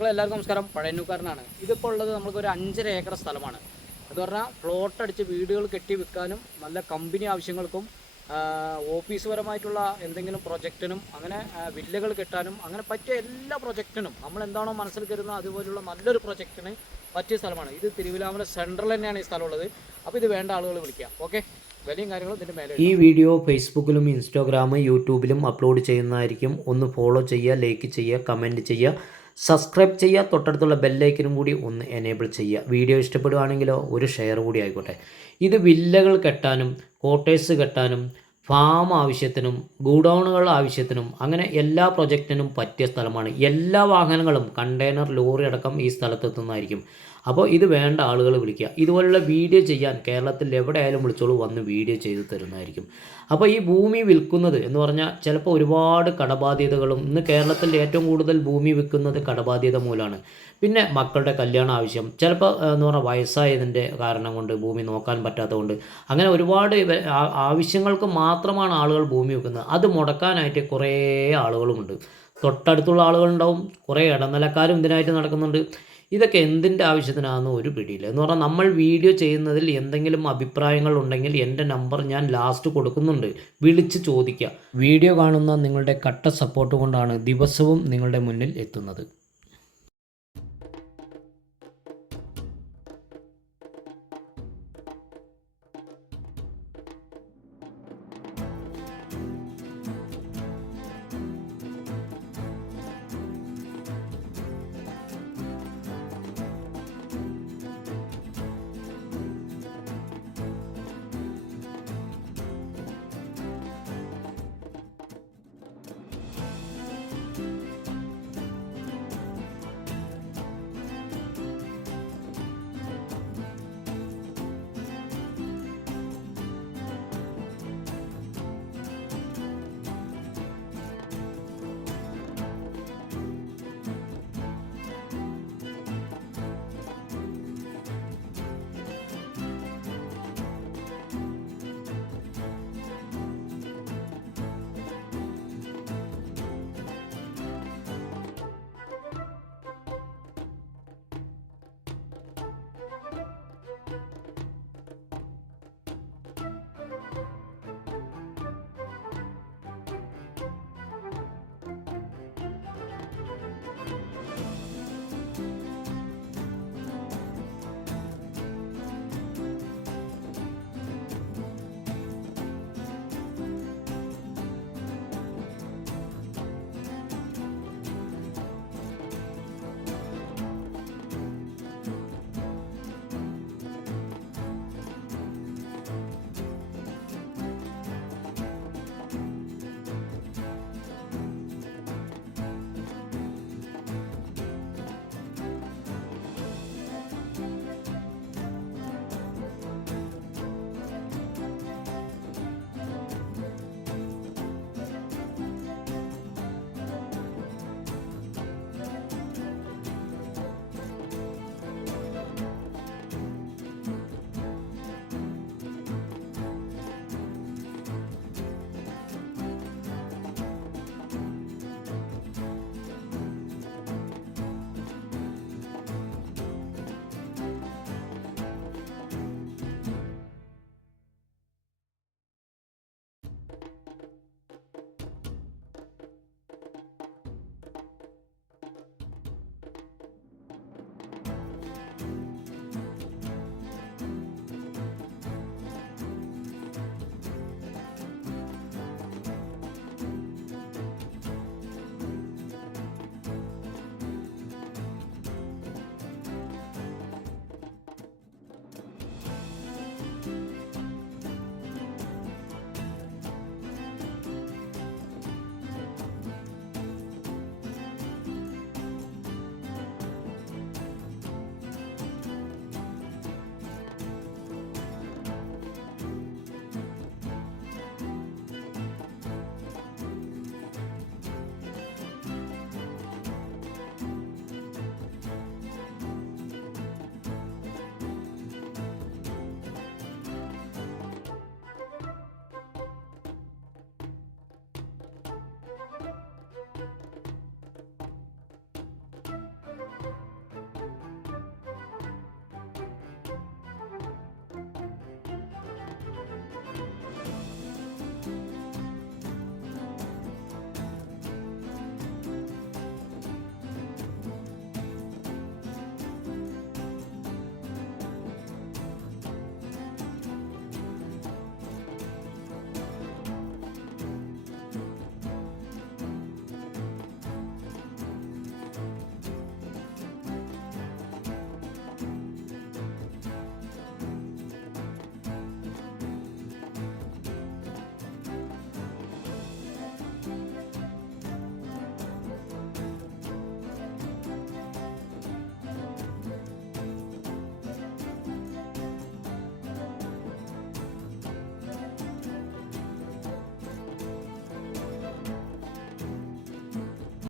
സുഹൃത്തുക്കളെ എല്ലാവർക്കും നമസ്കാരം. പഴയന്നൂക്കാരനാണ്. ഇതിപ്പോൾ ഉള്ളത് നമുക്കൊരു 5.5 ഏക്കർ സ്ഥലമാണ്. എന്ന് പറഞ്ഞാൽ പ്ലോട്ട് അടിച്ച് വീടുകൾ കെട്ടി വിൽക്കാനും നല്ല കമ്പനി ആവശ്യങ്ങൾക്കും ഓഫീസ് പരമായിട്ടുള്ള എന്തെങ്കിലും പ്രൊജക്റ്റിനും അങ്ങനെ വില്ലകൾ കെട്ടാനും അങ്ങനെ പറ്റിയ എല്ലാ പ്രൊജക്റ്റിനും നമ്മൾ എന്താണോ മനസ്സിൽ കരുതുന്നത് അതുപോലുള്ള നല്ലൊരു പ്രൊജക്റ്റിന് പറ്റിയ സ്ഥലമാണ്. ഇത് തിരുവിലാമല സെൻട്രൽ തന്നെയാണ് ഈ സ്ഥലമുള്ളത്. അപ്പോൾ ഇത് വേണ്ട ആളുകൾ വിളിക്കാം. ഓക്കെ, വിലയും കാര്യങ്ങളും ഇതിൻ്റെ മേലെ. ഈ വീഡിയോ ഫേസ്ബുക്കിലും ഇൻസ്റ്റാഗ്രാം യൂട്യൂബിലും അപ്ലോഡ് ചെയ്യുന്നതായിരിക്കും. ഒന്ന് ഫോളോ ചെയ്യുക, ലൈക്ക് ചെയ്യുക, കമൻറ്റ് ചെയ്യുക, സബ്സ്ക്രൈബ് ചെയ്യുക. തൊട്ടടുത്തുള്ള ബെല്ലൈക്കനും കൂടി ഒന്ന് എനേബിൾ ചെയ്യുക. വീഡിയോ ഇഷ്ടപ്പെടുകയാണെങ്കിലോ ഒരു ഷെയർ കൂടി ആയിക്കോട്ടെ. ഇത് വില്ലകൾ കെട്ടാനും ക്വാർട്ടേഴ്സ് കെട്ടാനും ഫാം ആവശ്യത്തിനും ഗോഡൗണുകൾ ആവശ്യത്തിനും അങ്ങനെ എല്ലാ പ്രൊജക്റ്റിനും പറ്റിയ സ്ഥലമാണ്. എല്ലാ വാഹനങ്ങളും കണ്ടെയ്നർ ലോറി അടക്കം ഈ സ്ഥലത്തെത്തുന്നതായിരിക്കും. അപ്പോൾ ഇത് വേണ്ട ആളുകൾ വിളിക്കുക. ഇതുപോലുള്ള വീഡിയോ ചെയ്യാൻ കേരളത്തിൽ എവിടെ ആയാലും വിളിച്ചോളൂ, വന്ന് വീഡിയോ ചെയ്ത് തരുന്നതായിരിക്കും. അപ്പോൾ ഈ ഭൂമി വിൽക്കുന്നത് എന്ന് പറഞ്ഞാൽ ചിലപ്പോൾ ഒരുപാട് കടബാധ്യതകളും, ഇന്ന് കേരളത്തിൽ ഏറ്റവും കൂടുതൽ ഭൂമി വിൽക്കുന്നത് കടബാധ്യത മൂലമാണ്. പിന്നെ മക്കളുടെ കല്യാണ ആവശ്യം, ചിലപ്പോൾ എന്ന് പറഞ്ഞാൽ വയസ്സായതിൻ്റെ കാരണം കൊണ്ട് ഭൂമി നോക്കാൻ പറ്റാത്തതുകൊണ്ട് അങ്ങനെ ഒരുപാട് ആവശ്യങ്ങൾക്ക് മാത്രമാണ് ആളുകൾ ഭൂമി വിൽക്കുന്നത്. അത് മുടക്കാനായിട്ട് കുറേ ആളുകളുമുണ്ട്. തൊട്ടടുത്തുള്ള ആളുകളുണ്ടാവും, കുറേ ഇടനിലക്കാരും ഇതിനായിട്ട് നടക്കുന്നുണ്ട്. ഇതൊക്കെ എന്തിൻ്റെ ആവശ്യത്തിനാണെന്ന് ഒരു പിടിയില്ല. എന്ന് പറഞ്ഞാൽ നമ്മൾ വീഡിയോ ചെയ്യുന്നതിൽ എന്തെങ്കിലും അഭിപ്രായങ്ങൾ ഉണ്ടെങ്കിൽ എൻ്റെ നമ്പർ ഞാൻ ലാസ്റ്റ് കൊടുക്കുന്നുണ്ട്, വിളിച്ച് ചോദിക്കുക. വീഡിയോ കാണുന്ന നിങ്ങളുടെ കട്ട സപ്പോർട്ട് കൊണ്ടാണ് ദിവസവും നിങ്ങളുടെ മുന്നിൽ എത്തുന്നത്.